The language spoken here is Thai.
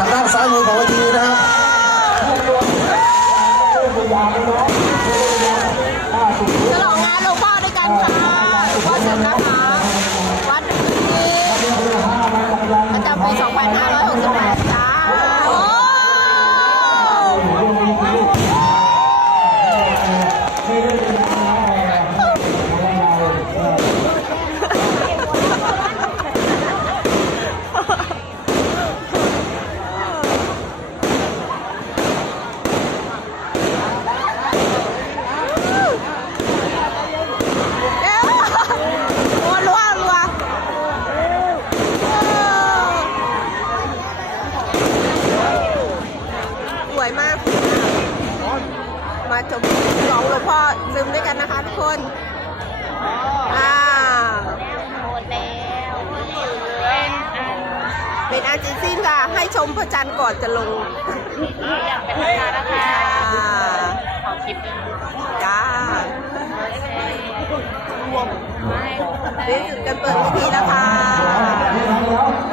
ทางด้านซ้ายมือของเวทีนะฮะฉลองงานหลวงพ่อด้วยกันค่ะหลวงพ่อเสริมนะคะวัดนี้ประจำปี2568จ้าโอ้สวยมากมาชมฉลองหลวงพ่อซึมด้วยกันนะคะทุกคนเป็นอันจีซินค่ะให้ชมพระจันทร์ก่อนจะลงอย่างเป็นทางการนะคะขอคลิปจ้านี่สุดกันเปิดพิธีแล้วค่ะ